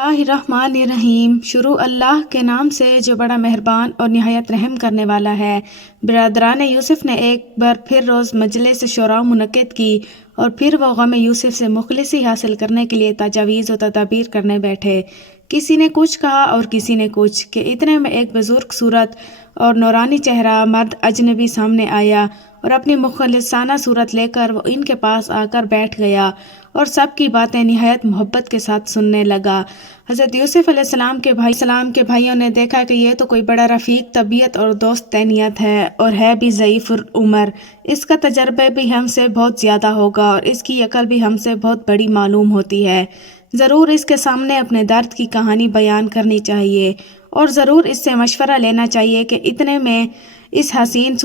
اللہ الرحمن الرحیم۔ شروع اللہ کے نام سے جو بڑا مہربان اور نہایت رحم کرنے والا ہے۔ برادران یوسف نے ایک بار پھر روز مجلس شورا منعقد کی اور پھر وہ غم یوسف سے مخلصی حاصل کرنے کے لیے تجاویز و تدابیر کرنے بیٹھے۔ کسی نے کچھ کہا اور کسی نے کچھ کہ اتنے میں ایک بزرگ صورت اور نورانی چہرہ مرد اجنبی سامنے آیا اور اپنی مخلصانہ صورت لے کر وہ ان کے پاس آ کر بیٹھ گیا اور سب کی باتیں نہایت محبت کے ساتھ سننے لگا۔ حضرت یوسف علیہ السلام کے بھائیوں نے دیکھا کہ یہ تو کوئی بڑا رفیق طبیعت اور دوست تینیت ہے اور ہے بھی ضعیف العمر، اس کا تجربہ بھی ہم سے بہت زیادہ ہوگا اور اس کی عقل بھی ہم سے بہت بڑی معلوم ہوتی ہے۔ ضرور اس کے سامنے اپنے درد کی کہانی بیان کرنی چاہیے اور ضرور اس سے مشورہ لینا چاہیے کہ اتنے میں اس حسین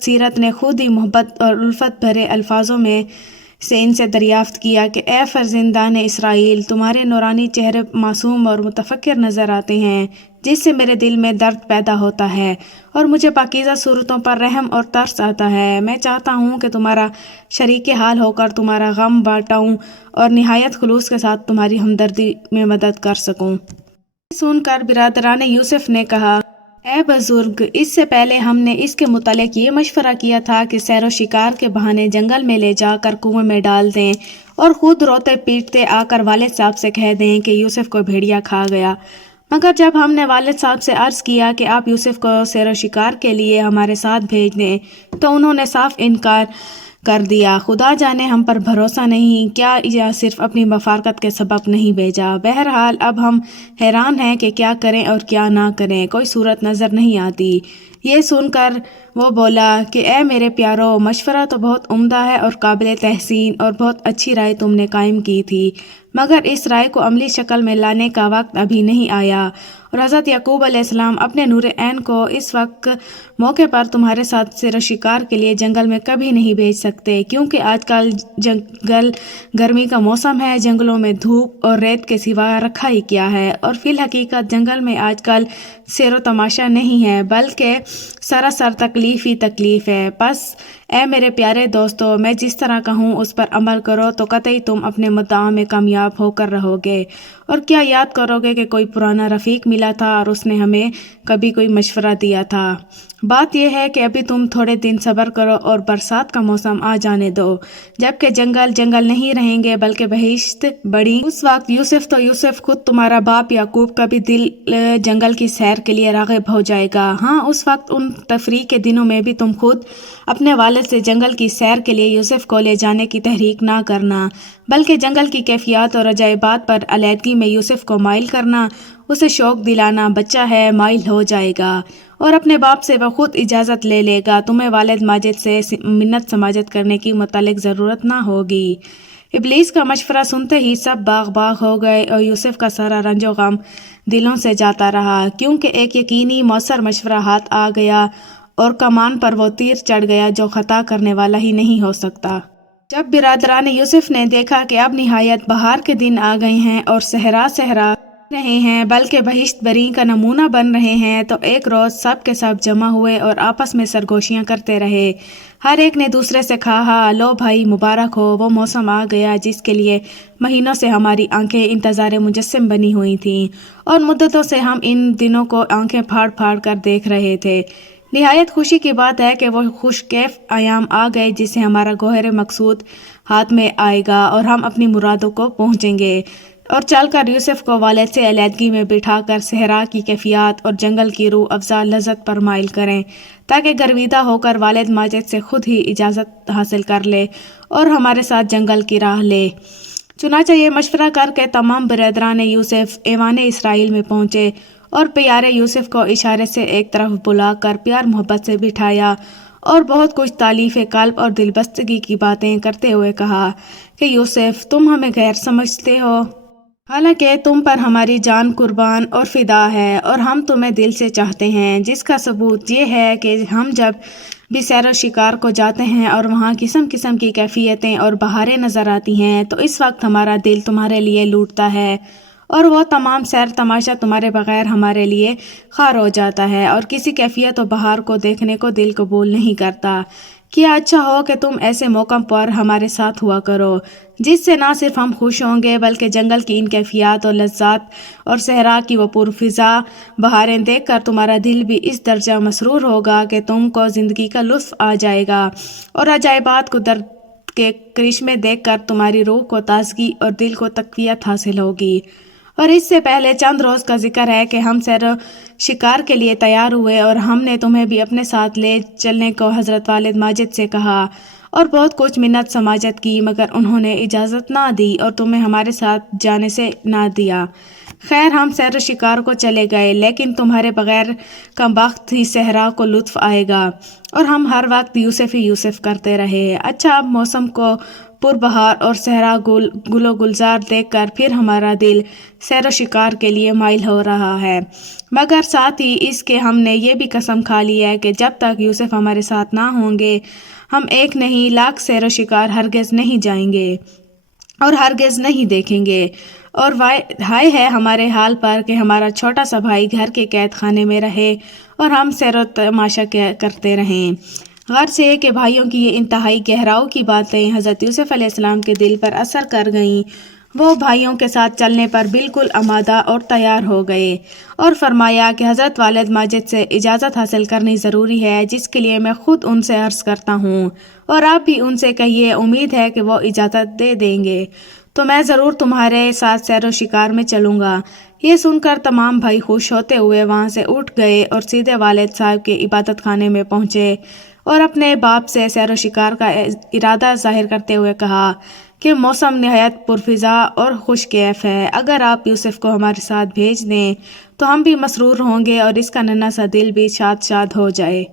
سیرت نے خود ہی محبت اور الفت بھرے الفاظوں میں سے ان سے دریافت کیا کہ اے فرزندان اسرائیل، تمہارے نورانی چہرے معصوم اور متفکر نظر آتے ہیں، جس سے میرے دل میں درد پیدا ہوتا ہے اور مجھے پاکیزہ صورتوں پر رحم اور ترس آتا ہے۔ میں چاہتا ہوں کہ تمہارا شریک حال ہو کر تمہارا غم بانٹوں اور نہایت خلوص کے ساتھ تمہاری ہمدردی میں مدد کر سکوں۔ سن کر برادران یوسف نے کہا، اے بزرگ، اس سے پہلے ہم نے اس کے متعلق یہ مشورہ کیا تھا کہ سیر و شکار کے بہانے جنگل میں لے جا کر کنویں میں ڈال دیں اور خود روتے پیٹتے آ کر والد صاحب سے کہہ دیں کہ یوسف کو بھیڑیا کھا گیا۔ مگر جب ہم نے والد صاحب سے عرض کیا کہ آپ یوسف کو سیر و شکار کے لیے ہمارے ساتھ بھیج دیں تو انہوں نے صاف انکار کر دیا۔ خدا جانے ہم پر بھروسہ نہیں کیا یا صرف اپنی مفارقت کے سبب نہیں بھیجا۔ بہرحال اب ہم حیران ہیں کہ کیا کریں اور کیا نہ کریں، کوئی صورت نظر نہیں آتی۔ یہ سن کر وہ بولا کہ اے میرے پیارو، مشورہ تو بہت عمدہ ہے اور قابل تحسین اور بہت اچھی رائے تم نے قائم کی تھی، مگر اس رائے کو عملی شکل میں لانے کا وقت ابھی نہیں آیا اور حضرت یعقوب علیہ السلام اپنے نور عین کو اس وقت موقع پر تمہارے ساتھ سیر و شکار کے لیے جنگل میں کبھی نہیں بھیج سکتے، کیونکہ آج کل جنگل گرمی کا موسم ہے، جنگلوں میں دھوپ اور ریت کے سوا رکھا ہی کیا ہے، اور فی الحقیقت جنگل میں آج کل سیر و تماشا نہیں ہے بلکہ سراسر تکلیف ہی تکلیف ہے۔ پس اے میرے پیارے دوستو، میں جس طرح کہوں اس پر عمل کرو تو قطعی تم اپنے مدعا میں کامیاب ہو کر رہو گے۔ اور کیا یاد کرو گے کہ کوئی پرانا رفیق ملا تھا اور اس نے ہمیں کبھی کوئی مشورہ دیا تھا۔ بات یہ ہے کہ ابھی تم تھوڑے دن صبر کرو اور برسات کا موسم آ جانے دو، جبکہ جنگل نہیں رہیں گے بلکہ بہشت بڑی۔ اس وقت یوسف خود تمہارا باپ یعقوب کا بھی دل جنگل کی سیر کے لیے راغب ہو جائے گا۔ ہاں، اس وقت ان تفریح کے دنوں میں بھی تم خود اپنے والد سے جنگل کی سیر کے لیے یوسف کو لے جانے کی تحریک نہ کرنا، بلکہ جنگل کی کیفیات اور عجائبات پر علیحدگی میں یوسف کو مائل کرنا، اسے شوق دلانا۔ بچہ ہے، مائل ہو جائے گا اور اپنے باپ سے وہ خود اجازت لے لے گا، تمہیں والد ماجد سے منت سماجت کرنے کی متعلق ضرورت نہ ہوگی۔ ابلیس کا مشورہ سنتے ہی سب باغ ہو گئے اور یوسف کا سارا رنج و غم دلوں سے جاتا رہا، کیونکہ ایک یقینی مؤثر مشورہ ہاتھ آ گیا اور کمان پر وہ تیر چڑھ گیا جو خطا کرنے والا ہی نہیں ہو سکتا۔ جب برادران یوسف نے دیکھا کہ اب نہایت بہار کے دن آ گئے ہیں اور صحرا رہے ہیں بلکہ بہشت بری کا نمونہ بن رہے ہیں، تو ایک روز سب کے سب جمع ہوئے اور آپس میں سرگوشیاں کرتے رہے۔ ہر ایک نے دوسرے سے کہا، لو بھائی، مبارک ہو، وہ موسم آ گیا جس کے لیے مہینوں سے ہماری آنکھیں انتظار مجسم بنی ہوئی تھیں اور مدتوں سے ہم ان دنوں کو آنکھیں پھاڑ پھاڑ کر دیکھ رہے تھے۔ نہایت خوشی کی بات ہے کہ وہ خوش کیف ایام آ گئے جس سے ہمارا گوہر مقصود ہاتھ میں آئے گا اور ہم اپنی مرادوں کو پہنچیں گے، اور چل کر یوسف کو والد سے علیحدگی میں بٹھا کر صحرا کی کیفیات اور جنگل کی روح افزا لذت پر مائل کریں، تاکہ گرویدہ ہو کر والد ماجد سے خود ہی اجازت حاصل کر لے اور ہمارے ساتھ جنگل کی راہ لے۔ چنانچہ یہ مشورہ کر کے تمام برادران یوسف ایوان اسرائیل میں پہنچے اور پیارے یوسف کو اشارے سے ایک طرف بلا کر پیار محبت سے بٹھایا اور بہت کچھ تالیف قلب اور دلبستگی کی باتیں کرتے ہوئے کہا کہ یوسف، تم ہمیں غیر سمجھتے ہو، حالانکہ تم پر ہماری جان قربان اور فدا ہے اور ہم تمہیں دل سے چاہتے ہیں، جس کا ثبوت یہ ہے کہ ہم جب بھی سیر و شکار کو جاتے ہیں اور وہاں قسم قسم کی کیفیتیں اور بہاریں نظر آتی ہیں تو اس وقت ہمارا دل تمہارے لیے لوٹتا ہے اور وہ تمام سیر تماشا تمہارے بغیر ہمارے لیے خار ہو جاتا ہے اور کسی کیفیت و بہار کو دیکھنے کو دل قبول نہیں کرتا۔ کیا اچھا ہو کہ تم ایسے موقع پر ہمارے ساتھ ہوا کرو جس سے نہ صرف ہم خوش ہوں گے بلکہ جنگل کی ان کیفیات اور لذات اور صحرا کی وہ پرفضا بہاریں دیکھ کر تمہارا دل بھی اس درجہ مسرور ہوگا کہ تم کو زندگی کا لطف آ جائے گا، اور عجائبات قدرت کے کرشمے دیکھ کر تمہاری روح کو تازگی اور دل کو تقویت حاصل ہوگی۔ اور اس سے پہلے چند روز کا ذکر ہے کہ ہم سیر و شکار کے لیے تیار ہوئے اور ہم نے تمہیں بھی اپنے ساتھ لے چلنے کو حضرت والد ماجد سے کہا اور بہت کچھ منت سماجت کی، مگر انہوں نے اجازت نہ دی اور تمہیں ہمارے ساتھ جانے سے نہ دیا۔ خیر، ہم سیر و شکار کو چلے گئے، لیکن تمہارے بغیر کم بخت ہی صحرا کو لطف آئے گا، اور ہم ہر وقت یوسف ہی یوسف کرتے رہے۔ اچھا، اب موسم کو پربہار اور صحرا گل و گلزار دیکھ کر پھر ہمارا دل سیر و شکار کے لیے مائل ہو رہا ہے، مگر ساتھ ہی اس کے ہم نے یہ بھی قسم کھا لی ہے کہ جب تک یوسف ہمارے ساتھ نہ ہوں گے ہم ایک نہیں لاکھ سیر و شکار ہرگز نہیں جائیں گے اور ہرگز نہیں دیکھیں گے۔ اور ہائے ہے ہمارے حال پر کہ ہمارا چھوٹا سا بھائی گھر کے قید خانے میں رہے اور ہم سیر و تماشا کرتے رہیں۔ غرض یہ کہ بھائیوں کی یہ انتہائی گہراؤ کی باتیں حضرت یوسف علیہ السلام کے دل پر اثر کر گئیں۔ وہ بھائیوں کے ساتھ چلنے پر بالکل آمادہ اور تیار ہو گئے اور فرمایا کہ حضرت والد ماجد سے اجازت حاصل کرنی ضروری ہے، جس کے لیے میں خود ان سے عرض کرتا ہوں، اور آپ بھی ان سے کہیے، امید ہے کہ وہ اجازت دے دیں گے تو میں ضرور تمہارے ساتھ سیر و شکار میں چلوں گا۔ یہ سن کر تمام بھائی خوش ہوتے ہوئے وہاں سے اٹھ گئے اور سیدھے والد صاحب کے عبادت خانے میں پہنچے اور اپنے باپ سے سیر و شکار کا ارادہ ظاہر کرتے ہوئے کہا کہ موسم نہایت پرفضا اور خوش کیف ہے، اگر آپ یوسف کو ہمارے ساتھ بھیج دیں تو ہم بھی مسرور ہوں گے اور اس کا ننھا سا دل بھی شاد ہو جائے۔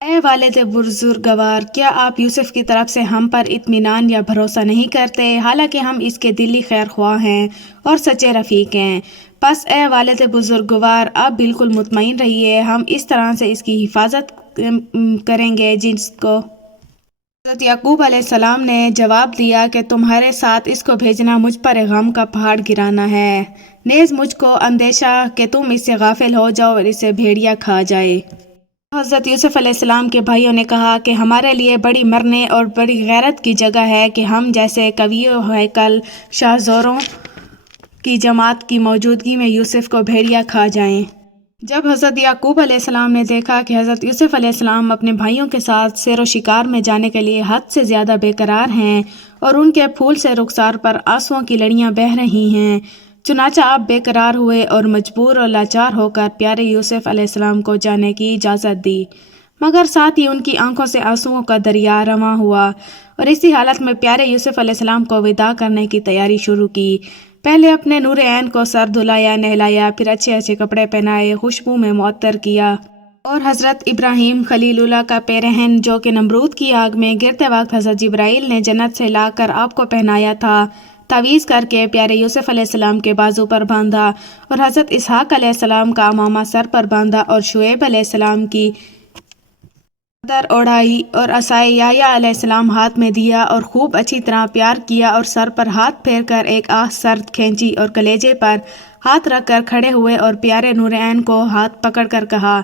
اے والد بزرگوار، کیا آپ یوسف کی طرف سے ہم پر اطمینان یا بھروسہ نہیں کرتے، حالانکہ ہم اس کے دلی خیر خواہ ہیں اور سچے رفیق ہیں؟ پس اے والد بزرگوار، آپ بالکل مطمئن رہیے، ہم اس طرح سے اس کی حفاظت کریں گے جس کو حضرت یعقوب علیہ السلام نے جواب دیا کہ تمہارے ساتھ اس کو بھیجنا مجھ پر غم کا پہاڑ گرانا ہے، نیز مجھ کو اندیشہ کہ تم اس سے غافل ہو جاؤ اور اسے بھیڑیا کھا جائے۔ حضرت یوسف علیہ السلام کے بھائیوں نے کہا کہ ہمارے لیے بڑی مرنے اور بڑی غیرت کی جگہ ہے کہ ہم جیسے قویوں ہیکل شاہ زوروں کی جماعت کی موجودگی میں یوسف کو بھیڑیا کھا جائیں۔ جب حضرت یعقوب علیہ السلام نے دیکھا کہ حضرت یوسف علیہ السلام اپنے بھائیوں کے ساتھ سیر و شکار میں جانے کے لیے حد سے زیادہ بے قرار ہیں اور ان کے پھول سے رخسار پر آنسوؤں کی لڑیاں بہہ رہی ہیں، چنانچہ آپ بے قرار ہوئے اور مجبور اور لاچار ہو کر پیارے یوسف علیہ السلام کو جانے کی اجازت دی، مگر ساتھ ہی ان کی آنکھوں سے آنسوؤں کا دریا رواں ہوا اور اسی حالت میں پیارے یوسف علیہ السلام کو وداع کرنے کی تیاری شروع کی۔ پہلے اپنے نور عین کو سر دھلایا، نہلایا، پھر اچھے اچھے کپڑے پہنائے، خوشبو میں معطر کیا، اور حضرت ابراہیم خلیل اللہ کا پیرہن جو کہ نمرود کی آگ میں گرتے وقت حضرت جبرائیل نے جنت سے لا کر آپ کو پہنایا تھا، تعویذ کر کے پیارے یوسف علیہ السلام کے بازو پر باندھا، اور حضرت اسحاق علیہ السلام کا امامہ سر پر باندھا اور شعیب علیہ السلام کی چادر اوڑھائی اور عصائے یحییٰ علیہ السلام ہاتھ میں دیا اور خوب اچھی طرح پیار کیا اور سر پر ہاتھ پھیر کر ایک آہ سرد کھینچی اور کلیجے پر ہاتھ رکھ کر کھڑے ہوئے اور پیارے نور عین کو ہاتھ پکڑ کر کہا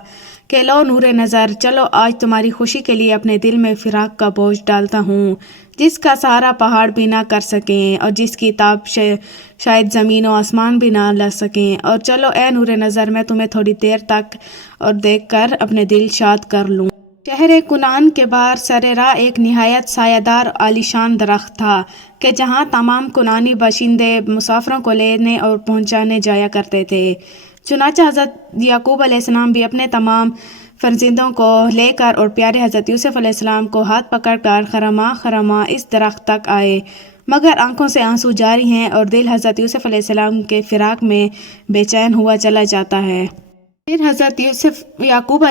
کہ لو نور نظر، چلو آج تمہاری خوشی کے لیے اپنے دل میں فراق کا بوجھ ڈالتا ہوں، جس کا سہارا پہاڑ بھی نہ کر سکیں اور جس کی تاب شاید زمین و آسمان بھی نہ لے سکیں، اور چلو اے نور نظر، میں تمہیں تھوڑی دیر تک اور دیکھ کر اپنے دل شاد کر لوں۔ شہر کنعان کے باہر سر راہ ایک نہایت سایہ دار عالیشان درخت تھا کہ جہاں تمام کنعانی باشندے مسافروں کو لینے اور پہنچانے جایا کرتے تھے، چنانچہ حضرت یعقوب علیہ السلام بھی اپنے تمام فرزندوں کو لے کر اور پیارے حضرت یوسف علیہ السلام کو ہاتھ پکڑ کر خرما خرما اس درخت تک آئے، مگر آنکھوں سے آنسو جاری ہیں اور دل حضرت یوسف علیہ السلام کے فراق میں بے چین ہوا چلا جاتا ہے۔ پھر حضرت یعقوب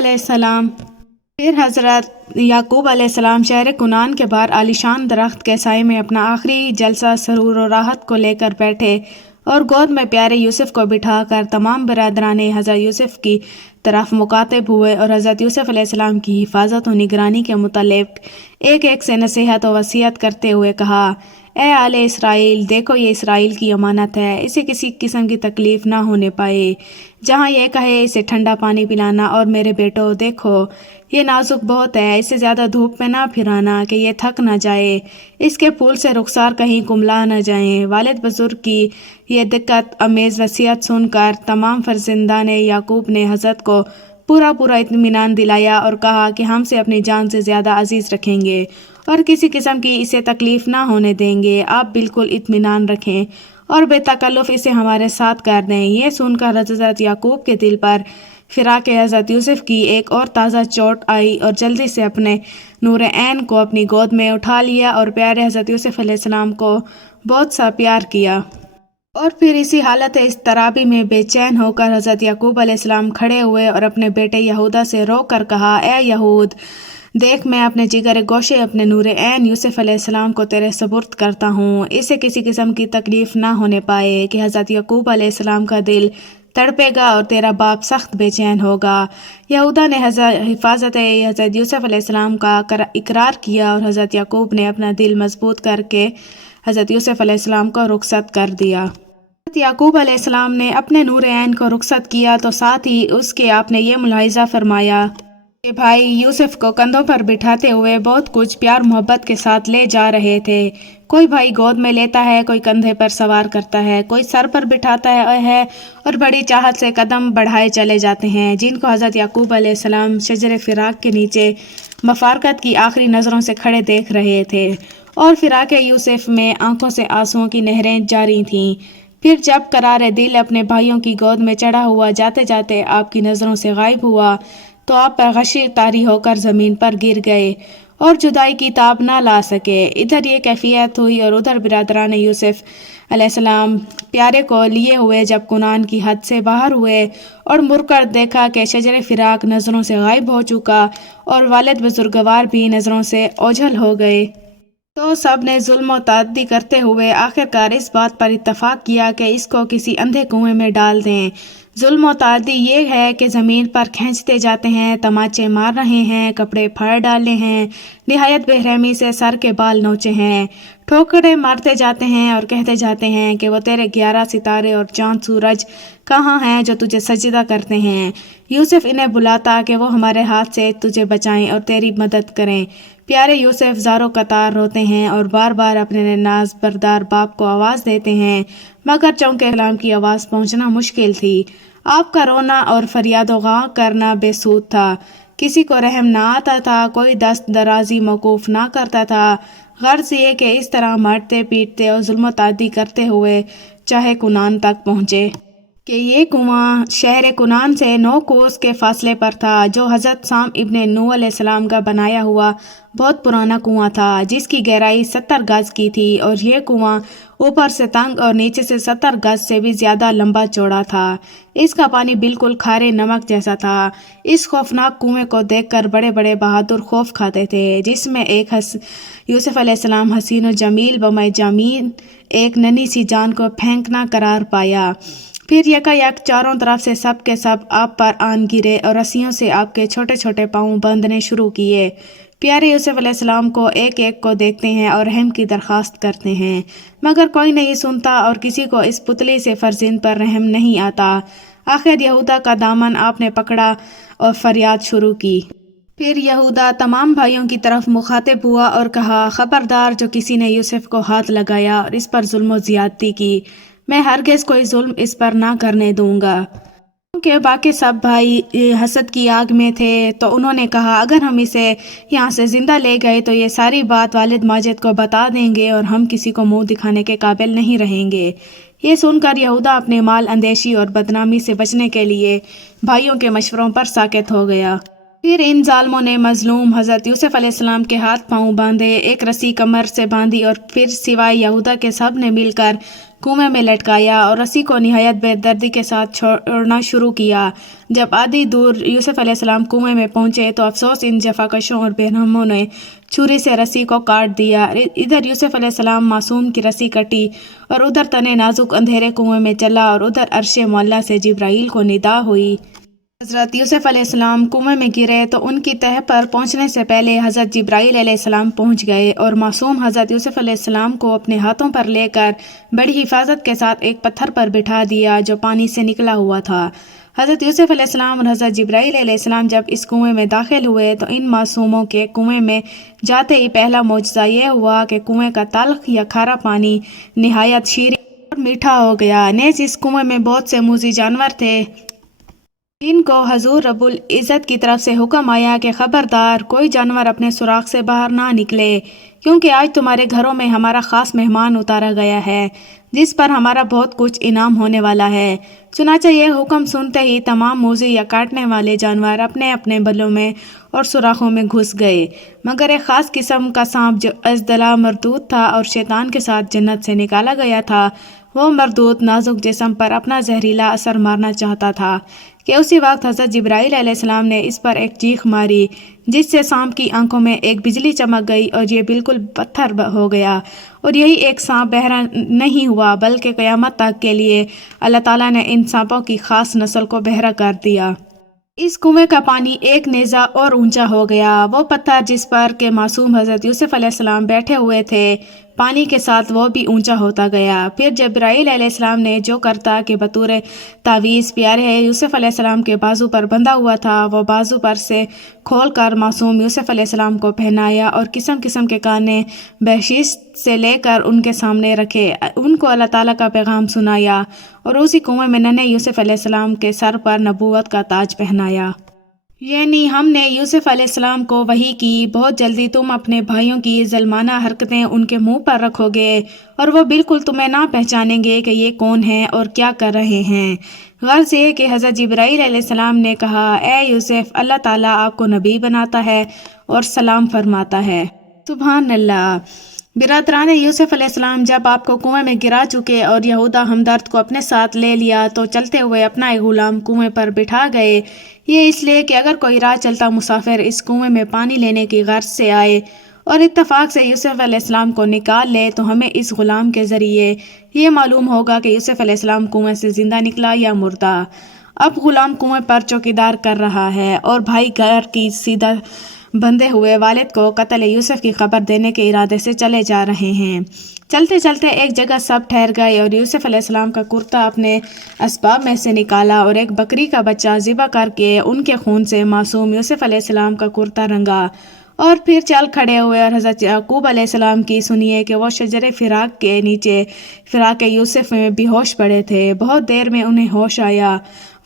علیہ السلام شہر کنعان کے باہر عالیشان درخت کے سائے میں اپنا آخری جلسہ سرور و راحت کو لے کر بیٹھے اور گود میں پیارے یوسف کو بٹھا کر تمام برادران حضرت یوسف کی طرف مخاطب ہوئے اور حضرت یوسف علیہ السلام کی حفاظت و نگرانی کے متعلق ایک ایک سے نصیحت و وصیت کرتے ہوئے کہا، اے آل اسرائیل، دیکھو یہ اسرائیل کی امانت ہے، اسے کسی قسم کی تکلیف نہ ہونے پائے۔ جہاں یہ کہے اسے ٹھنڈا پانی پلانا، اور میرے بیٹو دیکھو یہ نازک بہت ہے، اسے زیادہ دھوپ میں نہ پھرانا کہ یہ تھک نہ جائے، اس کے پھول سے رخسار کہیں کملا نہ جائیں۔ والد بزرگ کی یہ دقت امیز وصیت سن کر تمام فرزندان یعقوب نے حضرت کو پورا اطمینان دلایا اور کہا کہ ہم سے اپنی جان سے زیادہ عزیز رکھیں گے اور کسی قسم کی اسے تکلیف نہ ہونے دیں گے۔ آپ بالکل اطمینان رکھیں اور بے تکلف اسے ہمارے ساتھ کر دیں۔ یہ سن کر حضرت یعقوب کے دل پر فراق حضرت یوسف کی ایک اور تازہ چوٹ آئی اور جلدی سے اپنے نور عین کو اپنی گود میں اٹھا لیا اور پیارے حضرت یوسف علیہ السلام کو بہت سا پیار کیا۔ اور پھر اسی حالت اضطرابی میں بے چین ہو کر حضرت یعقوب علیہ السلام کھڑے ہوئے اور اپنے بیٹے یہودا سے رو کر کہا، اے یہود، دیکھ میں اپنے جگر گوشے اپنے نور عین یوسف علیہ السلام کو تیرے سپرد کرتا ہوں، اسے کسی قسم کی تکلیف نہ ہونے پائے کہ حضرت یعقوب علیہ السلام کا دل تڑپے گا اور تیرا باپ سخت بے چین ہوگا۔ یہودا نے حفاظت حضرت یوسف علیہ السلام کا اقرار کیا اور حضرت یعقوب نے اپنا دل مضبوط کر کے حضرت یوسف علیہ السلام کو رخصت کر دیا۔ حضرت یعقوب علیہ السلام نے اپنے نور عین کو رخصت کیا تو ساتھ ہی اس کے آپ نے یہ ملاحظہ فرمایا کہ بھائی یوسف کو کندھوں پر بٹھاتے ہوئے بہت کچھ پیار محبت کے ساتھ لے جا رہے تھے۔ کوئی بھائی گود میں لیتا ہے، کوئی کندھے پر سوار کرتا ہے، کوئی سر پر بٹھاتا ہے اور بڑی چاہت سے قدم بڑھائے چلے جاتے ہیں، جن کو حضرت یعقوب علیہ السلام شجر فراق کے نیچے مفارقت کی آخری نظروں سے کھڑے دیکھ رہے تھے اور فراق یوسف میں آنکھوں سے آنسوؤں کی نہریں جاری تھیں۔ پھر جب قرار دل اپنے بھائیوں کی گود میں چڑھا ہوا جاتے جاتے آپ کی نظروں سے غائب ہوا تو آپ پر غشی طاری ہو کر زمین پر گر گئے اور جدائی کی تاب نہ لا سکے۔ ادھر یہ کیفیت ہوئی اور ادھر برادران یوسف علیہ السلام پیارے کو لیے ہوئے جب کنعان کی حد سے باہر ہوئے اور مڑ کر دیکھا کہ شجر فراق نظروں سے غائب ہو چکا اور والد بزرگوار بھی نظروں سے اوجھل ہو گئے، تو سب نے ظلم و تعدی کرتے ہوئے آخرکار اس بات پر اتفاق کیا کہ اس کو کسی اندھے کنویں میں ڈال دیں۔ ظلم و تعدی یہ ہے کہ زمین پر کھینچتے جاتے ہیں، تماچے مار رہے ہیں، کپڑے پھاڑ ڈالے ہیں، نہایت بے رحمی سے سر کے بال نوچے ہیں، ٹھوکریں مارتے جاتے ہیں اور کہتے جاتے ہیں کہ وہ تیرے 11 ستارے اور چاند سورج کہاں ہیں جو تجھے سجدہ کرتے ہیں۔ یوسف انہیں بلاتا کہ وہ ہمارے ہاتھ سے تجھے بچائیں اور تیری مدد کریں۔ پیارے یوسف زارو قطار روتے ہیں اور بار بار اپنے ناز بردار باپ کو آواز دیتے ہیں، مگر چونکہ کلام کی آواز پہنچنا مشکل تھی۔ آپ کا رونا اور فریاد و غاں کرنا بے سود تھا، کسی کو رحم نہ آتا تھا، کوئی دست درازی موقوف نہ کرتا تھا۔ غرض یہ کہ اس طرح مرتے پیٹتے اور ظلم و تعدی کرتے ہوئے چاہے کنعان تک پہنچے کہ یہ کنواں شہر کنعان سے 9 کوس کے فاصلے پر تھا، جو حضرت سام ابن نوح علیہ السلام کا بنایا ہوا بہت پرانا کنواں تھا، جس کی گہرائی 70 گز کی تھی، اور یہ کنواں اوپر سے تنگ اور نیچے سے 70 گز سے بھی زیادہ لمبا چوڑا تھا۔ اس کا پانی بالکل کھارے نمک جیسا تھا۔ اس خوفناک کنویں کو دیکھ کر بڑے بڑے بہادر خوف کھاتے تھے، جس میں ایک یوسف علیہ السلام حسین و جمیل بمجامین ایک ننھی سی جان کو پھینکنا قرار پایا۔ پھر یکایک چاروں طرف سے سب کے سب آپ پر آن گرے اور رسیوں سے آپ کے چھوٹے چھوٹے پاؤں باندھنے شروع کیے۔ پیارے یوسف علیہ السلام کو ایک ایک کو دیکھتے ہیں اور رحم کی درخواست کرتے ہیں، مگر کوئی نہیں سنتا اور کسی کو اس پتلی سے فرزند پر رحم نہیں آتا۔ آخر یہودا کا دامن آپ نے پکڑا اور فریاد شروع کی۔ پھر یہودا تمام بھائیوں کی طرف مخاطب ہوا اور کہا، خبردار جو کسی نے یوسف کو ہاتھ لگایا اور اس پر ظلم و زیادتی کی، میں ہرگز کوئی ظلم اس پر نہ کرنے دوں گا۔ کہ باقی سب بھائی حسد کی آگ میں تھے تو انہوں نے کہا، اگر ہم اسے یہاں سے زندہ لے گئے تو یہ ساری بات والد ماجد کو بتا دیں گے اور ہم کسی کو منہ دکھانے کے قابل نہیں رہیں گے۔ یہ سن کر یہودا اپنے مال اندیشی اور بدنامی سے بچنے کے لیے بھائیوں کے مشوروں پر ساکت ہو گیا۔ پھر ان ظالموں نے مظلوم حضرت یوسف علیہ السلام کے ہاتھ پاؤں باندھے، ایک رسی کمر سے باندھی اور پھر سوائے یہودا کے سب نے مل کر کنویں میں لٹکایا اور رسی کو نہایت بے دردی کے ساتھ چھوڑنا شروع کیا۔ جب آدھی دور یوسف علیہ السلام کنویں میں پہنچے تو افسوس ان جفاکشوں اور بے رحموں نے چھری سے رسی کو کاٹ دیا۔ ادھر یوسف علیہ السلام معصوم کی رسی کٹی اور ادھر تنے نازک اندھیرے کنویں میں چلا اور ادھر عرش معلیٰ سے جبرائیل کو ندا ہوئی۔ حضرت یوسف علیہ السلام کنویں میں گرے تو ان کی تہہ پر پہنچنے سے پہلے حضرت جبرائیل علیہ السلام پہنچ گئے اور معصوم حضرت یوسف علیہ السلام کو اپنے ہاتھوں پر لے کر بڑی حفاظت کے ساتھ ایک پتھر پر بٹھا دیا جو پانی سے نکلا ہوا تھا۔ حضرت یوسف علیہ السلام اور حضرت جبرائیل علیہ السلام جب اس کنویں میں داخل ہوئے تو ان معصوموں کے کنویں میں جاتے ہی پہلا معجزہ یہ ہوا کہ کنویں کا تلخ یا کھارا پانی نہایت شیریں اور میٹھا ہو گیا۔ نیز اس کنویں میں بہت سے موذی جانور تھے جن کو حضور رب العزت کی طرف سے حکم آیا کہ خبردار کوئی جانور اپنے سوراخ سے باہر نہ نکلے، کیونکہ آج تمہارے گھروں میں ہمارا خاص مہمان اتارا گیا ہے جس پر ہمارا بہت کچھ انعام ہونے والا ہے۔ چنانچہ یہ حکم سنتے ہی تمام موذی یا کاٹنے والے جانور اپنے اپنے بلوں میں اور سوراخوں میں گھس گئے، مگر ایک خاص قسم کا سانپ جو ازدلا مردود تھا اور شیطان کے ساتھ جنت سے نکالا گیا تھا، وہ مردود نازک جسم پر اپنا زہریلا اثر مارنا چاہتا تھا کہ اسی وقت حضرت جبرائیل علیہ السلام نے اس پر ایک چیخ ماری جس سے سانپ کی آنکھوں میں ایک بجلی چمک گئی اور یہ بالکل پتھر ہو گیا، اور یہی ایک سانپ بہرا نہیں ہوا بلکہ قیامت تک کے لیے اللہ تعالیٰ نے ان سانپوں کی خاص نسل کو بہرا کر دیا۔ اس کنویں کا پانی ایک نیزہ اور اونچا ہو گیا۔ وہ پتھر جس پر کہ معصوم حضرت یوسف علیہ السلام بیٹھے ہوئے تھے پانی کے ساتھ وہ بھی اونچا ہوتا گیا۔ پھر جبرائیل علیہ السلام نے جو کرتا کہ بطور تعویذ پیارے یوسف علیہ السلام کے بازو پر بندھا ہوا تھا وہ بازو پر سے کھول کر معصوم یوسف علیہ السلام کو پہنایا اور قسم قسم کے کانے بخشش سے لے کر ان کے سامنے رکھے، ان کو اللہ تعالیٰ کا پیغام سنایا اور اسی کنویں میں ننھے یوسف علیہ السلام کے سر پر نبوت کا تاج پہنایا۔ یعنی ہم نے یوسف علیہ السلام کو وحی کی، بہت جلدی تم اپنے بھائیوں کی ظالمانہ حرکتیں ان کے منہ پر رکھو گے اور وہ بالکل تمہیں نہ پہچانیں گے کہ یہ کون ہیں اور کیا کر رہے ہیں۔ غرض یہ کہ حضرت جبرائیل علیہ السلام نے کہا، اے یوسف، اللہ تعالیٰ آپ کو نبی بناتا ہے اور سلام فرماتا ہے۔ سبحان اللہ۔ برادران یوسف علیہ السلام جب آپ کو کنویں میں گرا چکے اور یہودا ہمدرد کو اپنے ساتھ لے لیا تو چلتے ہوئے اپنا ایک غلام کنویں پر بٹھا گئے، یہ اس لیے کہ اگر کوئی راہ چلتا مسافر اس کنویں میں پانی لینے کی غرض سے آئے اور اتفاق سے یوسف علیہ السلام کو نکال لے تو ہمیں اس غلام کے ذریعے یہ معلوم ہوگا کہ یوسف علیہ السلام کنویں سے زندہ نکلا یا مردہ۔ اب غلام کنویں پر چوکیدار کر رہا ہے اور بھائی گھر کی سیدھا بندھے ہوئے والد کو قتل یوسف کی خبر دینے کے ارادے سے چلے جا رہے ہیں۔ چلتے چلتے ایک جگہ سب ٹھہر گئے اور یوسف علیہ السلام کا کرتا اپنے اسباب میں سے نکالا اور ایک بکری کا بچہ ذبح کر کے ان کے خون سے معصوم یوسف علیہ السلام کا کرتا رنگا، اور پھر چل کھڑے ہوئے اور حضرت یعقوب علیہ السلام کی سنیے کہ وہ شجر فراق کے نیچے فراق یوسف میں بے ہوش پڑے تھے۔ بہت دیر میں انہیں ہوش آیا،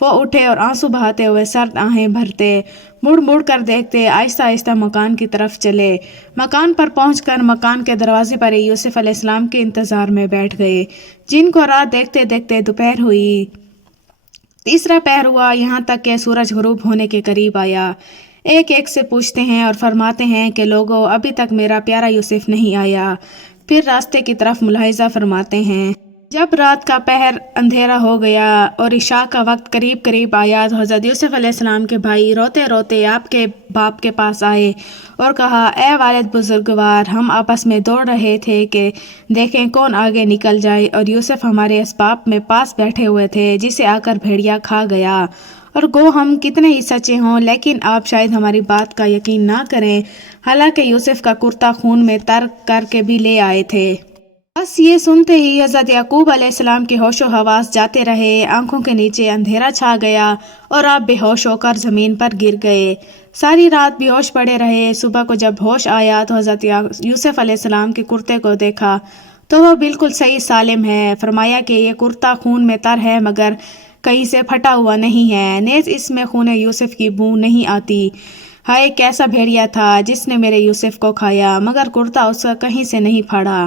وہ اٹھے اور آنسو بہاتے ہوئے سرد آہیں بھرتے مڑ مڑ کر دیکھتے آہستہ آہستہ مکان کی طرف چلے۔ مکان پر پہنچ کر مکان کے دروازے پر یوسف علیہ السلام کے انتظار میں بیٹھ گئے، جن کو رات دیکھتے دیکھتے دوپہر ہوئی، تیسرا پہر ہوا، یہاں تک کہ سورج غروب ہونے کے قریب آیا۔ ایک ایک سے پوچھتے ہیں اور فرماتے ہیں کہ لوگو ابھی تک میرا پیارا یوسف نہیں آیا۔ پھر راستے کی طرف ملاحظہ فرماتے ہیں۔ جب رات کا پہر اندھیرا ہو گیا اور عشاء کا وقت قریب قریب آیا تو حضرت یوسف علیہ السلام کے بھائی روتے روتے آپ کے باپ کے پاس آئے اور کہا، اے والد بزرگوار، ہم آپس میں دوڑ رہے تھے کہ دیکھیں کون آگے نکل جائے، اور یوسف ہمارے اسباب میں پاس بیٹھے ہوئے تھے جسے آ کر بھیڑیا کھا گیا، اور گو ہم کتنے ہی سچے ہوں لیکن آپ شاید ہماری بات کا یقین نہ کریں، حالانکہ یوسف کا کرتا خون میں تر کر کے بھی لے آئے تھے۔ بس یہ سنتے ہی حضرت یعقوب علیہ السلام کے ہوش و حواس جاتے رہے، آنکھوں کے نیچے اندھیرا چھا گیا اور آپ بے ہوش ہو کر زمین پر گر گئے۔ ساری رات بے ہوش پڑے رہے۔ صبح کو جب ہوش آیا تو حضرت یوسف علیہ السلام کے کرتے کو دیکھا تو وہ بالکل صحیح سالم ہے۔ فرمایا کہ یہ کرتا خون میں تر ہے مگر کہیں سے پھٹا ہوا نہیں ہے، نیز اس میں خون یوسف کی بو نہیں آتی۔ ہائے کیسا بھیڑیا تھا جس نے میرے یوسف کو کھایا، مگر کرتا اس کا کہیں سے نہیں پھاڑا۔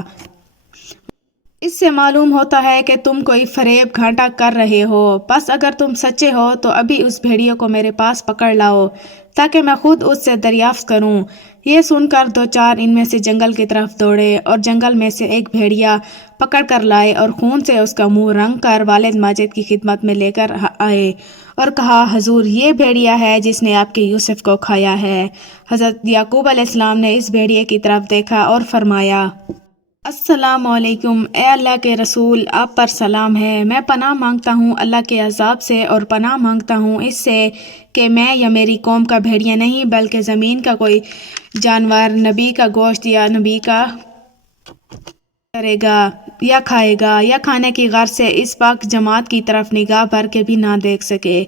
اس سے معلوم ہوتا ہے کہ تم کوئی فریب گھاٹا کر رہے ہو، پس اگر تم سچے ہو تو ابھی اس بھیڑیے کو میرے پاس پکڑ لاؤ تاکہ میں خود اس سے دریافت کروں۔ یہ سن کر دو چار ان میں سے جنگل کی طرف دوڑے اور جنگل میں سے ایک بھیڑیا پکڑ کر لائے اور خون سے اس کا منہ رنگ کر والد ماجد کی خدمت میں لے کر آئے اور کہا، حضور یہ بھیڑیا ہے جس نے آپ کے یوسف کو کھایا ہے۔ حضرت یعقوب علیہ السلام نے اس بھیڑیے کی طرف دیکھا اور فرمایا، السلام علیکم، اے اللہ کے رسول، آپ پر سلام ہے۔ میں پناہ مانگتا ہوں اللہ کے عذاب سے، اور پناہ مانگتا ہوں اس سے کہ میں یا میری قوم کا بھیڑیا نہیں بلکہ زمین کا کوئی جانور نبی کا گوشت یا نبی کا کرے گا یا کھائے گا یا کھانے کی غرض سے اس پاک جماعت کی طرف نگاہ بھر کے بھی نہ دیکھ سکے۔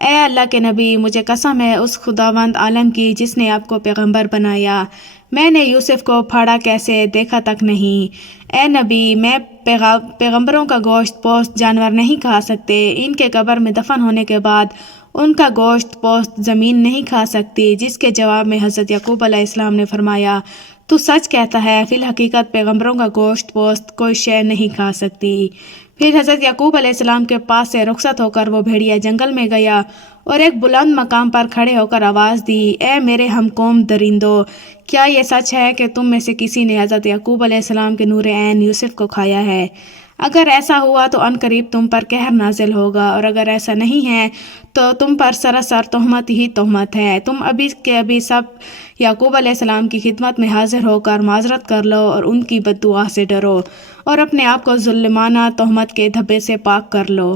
اے اللہ کے نبی، مجھے قسم ہے اس خداوند عالم کی جس نے آپ کو پیغمبر بنایا، میں نے یوسف کو پھاڑا کیسے دیکھا تک نہیں۔ اے نبی، میں پیغمبروں کا گوشت پوست جانور نہیں کھا سکتے، ان کے قبر میں دفن ہونے کے بعد ان کا گوشت پوست زمین نہیں کھا سکتی۔ جس کے جواب میں حضرت یعقوب علیہ السلام نے فرمایا، تو سچ کہتا ہے، فی الحقیقت پیغمبروں کا گوشت پوست کوئی شے نہیں کھا سکتی۔ پھر حضرت یعقوب علیہ السلام کے پاس سے رخصت ہو کر وہ بھیڑیا جنگل میں گیا اور ایک بلند مقام پر کھڑے ہو کر آواز دی، اے میرے ہم قوم درندوں، کیا یہ سچ ہے کہ تم میں سے کسی نے حضرت یعقوب علیہ السلام کے نور عین یوسف کو کھایا ہے؟ اگر ایسا ہوا تو ان قریب تم پر قہر نازل ہوگا، اور اگر ایسا نہیں ہے تو تم پر سراسر تہمت ہی تہمت ہے۔ تم ابھی کے ابھی سب یعقوب علیہ السلام کی خدمت میں حاضر ہو کر معذرت کر لو اور ان کی بد دعا سے ڈرو، اور اپنے آپ کو ظلمانہ تہمت کے دھبے سے پاک کر لو۔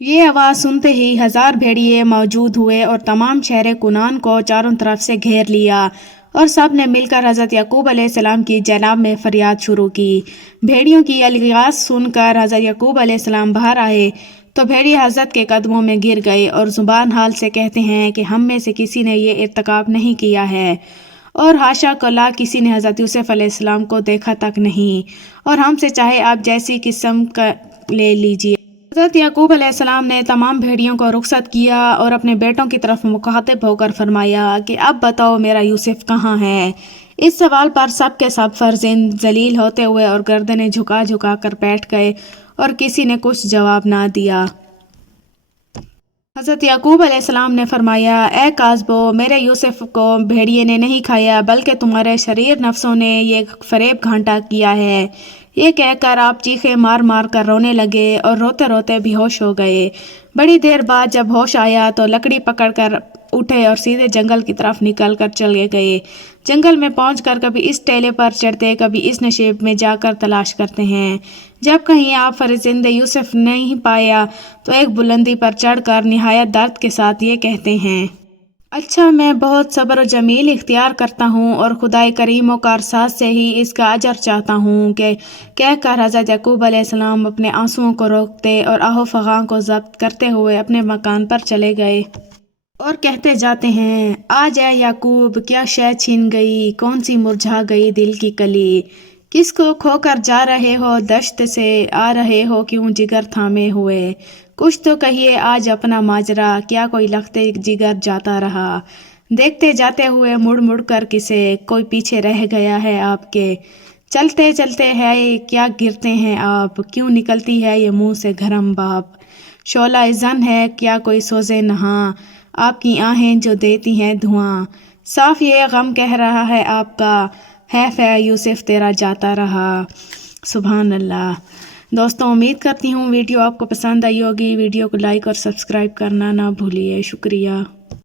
یہ آواز سنتے ہی 1000 بھیڑیے موجود ہوئے اور تمام شہر کنعان کو چاروں طرف سے گھیر لیا، اور سب نے مل کر حضرت یعقوب علیہ السلام کی جناب میں فریاد شروع کی۔ بھیڑیوں کی الغاز سن کر حضرت یعقوب علیہ السلام باہر آئے تو بھیڑیے حضرت کے قدموں میں گر گئے اور زبان حال سے کہتے ہیں کہ ہم میں سے کسی نے یہ ارتکاب نہیں کیا ہے، اور حاشا کلا کسی نے حضرت یوسف علیہ السلام کو دیکھا تک نہیں، اور ہم سے چاہے آپ جیسی قسم کا لے لیجیے۔ حضرت یعقوب علیہ السلام نے تمام بھیڑیوں کو رخصت کیا اور اپنے بیٹوں کی طرف مخاطب ہو کر فرمایا کہ اب بتاؤ میرا یوسف کہاں ہے؟ اس سوال پر سب کے سب فرزند ذلیل ہوتے ہوئے اور گردنیں جھکا جھکا کر بیٹھ گئے، اور کسی نے کچھ جواب نہ دیا۔ حضرت یعقوب علیہ السلام نے فرمایا، اے کاذبو، میرے یوسف کو بھیڑیے نے نہیں کھایا بلکہ تمہارے شریر نفسوں نے یہ فریب گھانٹا کیا ہے۔ یہ کہہ کر آپ چیخے مار مار کر رونے لگے اور روتے روتے بے ہوش ہو گئے۔ بڑی دیر بعد جب ہوش آیا تو لکڑی پکڑ کر اٹھے اور سیدھے جنگل کی طرف نکل کر چلے گئے۔ جنگل میں پہنچ کر کبھی اس ٹیلے پر چڑھتے، کبھی اس نشیب میں جا کر تلاش کرتے ہیں۔ جب کہیں آپ فرزند یوسف نہیں پایا تو ایک بلندی پر چڑھ کر نہایت درد کے ساتھ یہ کہتے ہیں، اچھا میں بہت صبر و جمیل اختیار کرتا ہوں اور خدائے کریم و کارساز سے ہی اس کا اجر چاہتا ہوں، کہ کہہ کر حضرت یعقوب علیہ السلام اپنے آنسوؤں کو روکتے اور آہ و فغاں کو ضبط کرتے ہوئے اپنے مکان پر چلے گئے اور کہتے جاتے ہیں، آج اے یعقوب کیا شے چھن گئی، کون سی مرجھا گئی دل کی کلی، کس کو کھو کر جا رہے ہو دشت سے، آ رہے ہو کیوں جگر تھامے ہوئے، کچھ تو کہیے آج اپنا ماجرا، کیا کوئی لختے جگر جاتا رہا، دیکھتے جاتے ہوئے مڑ مڑ کر کسے، کوئی پیچھے رہ گیا ہے آپ کے، چلتے چلتے ہے کیا گرتے ہیں آپ، کیوں نکلتی ہے یہ منہ سے گھرم باپ، شعلہ زن ہے کیا کوئی سوزے نہاں، آپ کی آہیں جو دیتی ہیں دھواں، صاف یہ غم کہہ رہا ہے آپ کا، حیف ہے یوسف تیرا جاتا رہا۔ سبحان اللہ۔ دوستوں، امید کرتی ہوں ویڈیو آپ کو پسند آئی ہوگی۔ ویڈیو کو لائک اور سبسکرائب کرنا نہ بھولیے۔ شکریہ۔